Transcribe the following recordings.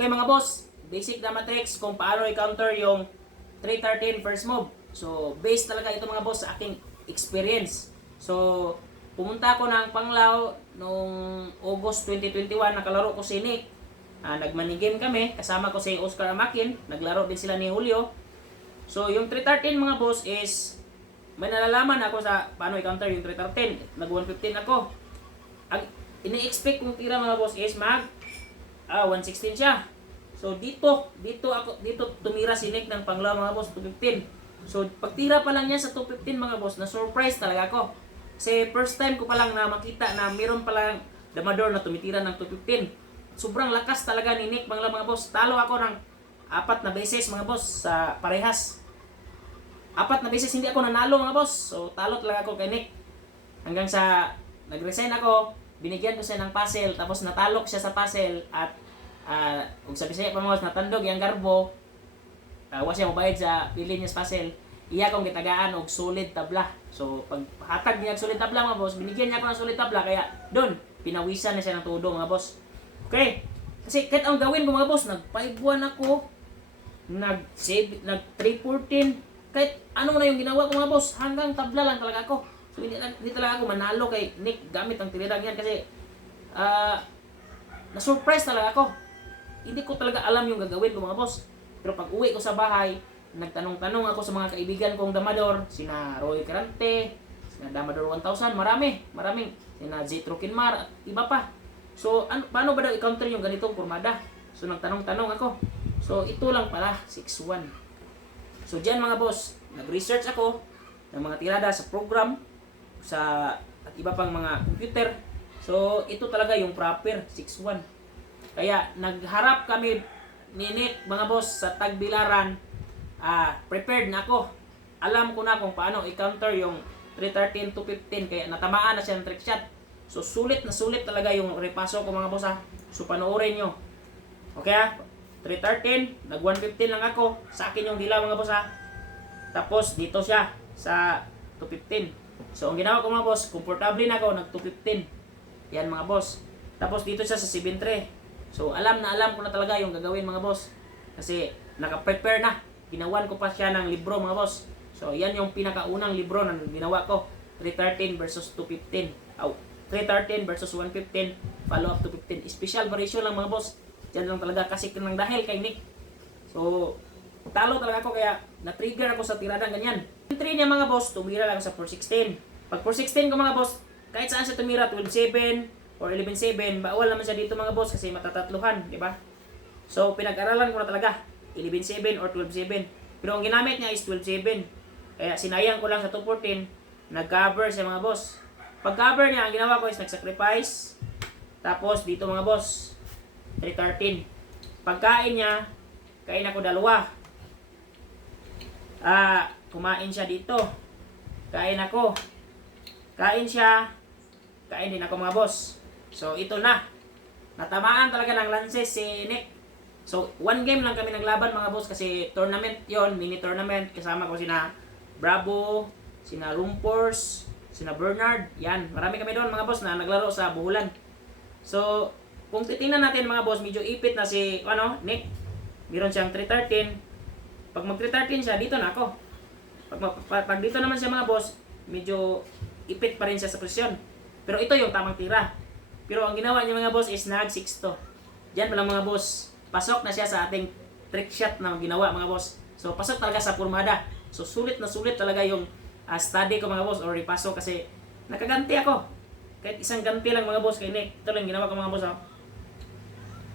Okay mga boss, basic na matrix kung paano i-counter yung 313 first move. So, based talaga ito mga boss sa aking experience. So, pumunta ako ng Panglao noong August 2021, nakalaro ko si Nick. Nagmanigame kami, kasama ko si Oscar Amakin, naglaro din sila ni Julio. So, yung 313 mga boss is, may nalalaman ako sa paano i-counter yung 313. Nag-115 ako. Ang ini-expect kong tira mga boss is 116 siya. So dito tumira si Nick ng Panglao mga boss 215. So pagtira pa lang niya sa 215 mga boss, na surprise talaga ako. Kasi first time ko pa lang na makita na meron pa lang damador na tumitira ng 215. Sobrang lakas talaga ni Nick Panglao mga boss. Talo ako ng 4 na beses mga boss sa parehas. 4 na beses hindi ako nanalo mga boss. So talo talaga ako kay Nick. Hanggang sa nag-resign ako, binigyan ko siya ng puzzle, tapos natalok siya sa puzzle at kung sabi siya pa mga natandog yung garbo, wa siya mabayad sa pili niya sa puzzle, iya kong gitagaan og solid tabla. So pag hatag niya og solid tabla mga boss, binigyan niya ako ng solid tabla, kaya doon pinawisan na siya ng todo mga boss. Okay, kasi kahit ang gawin ko mga boss, nag 5 buwan ako, nag 314, kahit ano na yung ginawa ko mga boss, hanggang tabla lang talaga ako. So hindi talaga ako manalo kay Nick gamit ang tirirang yan, kasi na-surprise talaga ako. Hindi ko talaga alam yung gagawin ko mga boss. Pero pag uwi ko sa bahay, nagtanong-tanong ako sa mga kaibigan kong damador, sina Roy Carante, sina Damador 1000, maraming, sina Zetro Kinmar, at iba pa. So paano ba daw i-counter yung ganitong kurmada? So nagtanong-tanong ako. So ito lang pala, 6-1. So diyan mga boss, nag-research ako ng mga tirada sa program, at iba pang mga computer. So ito talaga yung proper 6-1. Kaya nagharap kami ni Nick mga boss sa Tagbilaran. Prepared na ako. Alam ko na kung paano i-counter yung 313 to 15, kaya natamaan na siya ng trick shot. So sulit na sulit talaga yung repaso ko mga boss ha. So panoorin nyo. Okay ha? 313, nag 115 lang ako. Sa akin yung dila mga boss ha. Tapos dito siya sa 215. So ang ginawa ko mga boss, komportable na ako, nag 215. Yan mga boss. Tapos dito siya sa 73. So alam ko na talaga yung gagawin mga boss. Kasi naka-prepare na. Ginawan ko pa siya ng libro mga boss. So yan yung pinakaunang libro na ginawa ko. 313 versus 215. 313 versus 115. Follow up to 15. Special variation lang mga boss. Diyan lang talaga kasi ng dahil kay Nick. So talo talaga ako, kaya na-trigger ako sa tiradang ganyan. Entry niya mga boss, tumira lang sa 416. Pag 416 ko mga boss, kahit saan siya tumira, 12-7 or 11-7, bawal naman siya dito mga boss kasi matatatluhan, di ba? So pinag-aralan ko na talaga, 11-7 or 12-7. Pero ang ginamit niya is 12-7. Kaya sinayang ko lang sa 214, nag-cover siya mga boss. Pag-cover niya, ang ginawa ko is nag-sacrifice. Tapos dito mga boss, 313. Pagkain niya, kain ako dalawa. Kumain siya dito. Kain ako. Kain siya. Kain din ako mga boss. So ito na. Natamaan talaga ng lances si Nick. So 1 game lang kami naglaban mga boss, kasi tournament yon, mini tournament. Kasama ko sina Bravo, sina Rumpors, sina Bernard. Yan, marami kami doon mga boss na naglaro sa Buhulan. So kung titingnan natin mga boss, medyo ipit na si Nick. Meron siyang 313. Pag mag 313 siya, dito na ako. Pag dito naman siya mga boss, medyo ipit pa rin siya sa posisyon. Pero ito yung tamang tira. Pero ang ginawa niya mga boss is nag 6 to. Diyan pa lang mga boss. Pasok na siya sa ating trick shot na ginawa mga boss. So pasok talaga sa pormada. So sulit na sulit talaga yung study ko mga boss, or repasok, kasi nakaganti ako. Kahit isang ganti lang mga boss kay Nick. Ito lang ginawa ko mga boss.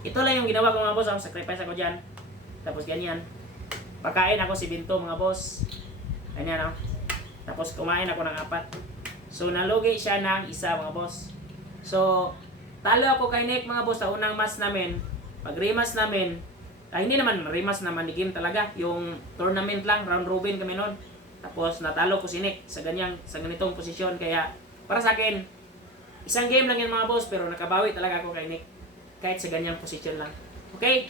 Ito lang yung ginawa ko mga boss. Sacrifice ako dyan. Tapos ganyan. Pagkain ako si Binto mga boss. Ganyan Tapos kumain ako ng 4. So nalugi siya ng 1 mga boss. So talo ako kay Nick mga boss sa unang match namin. Pag rematch namin, hindi naman rematch naman, game talaga. Yung tournament lang, round robin kami noon. Tapos natalo ko si Nick sa ganitong posisyon. Kaya para sa akin, isang game lang yan mga boss, pero nakabawi talaga ako kay Nick. Kahit sa ganyang posisyon lang. Okay?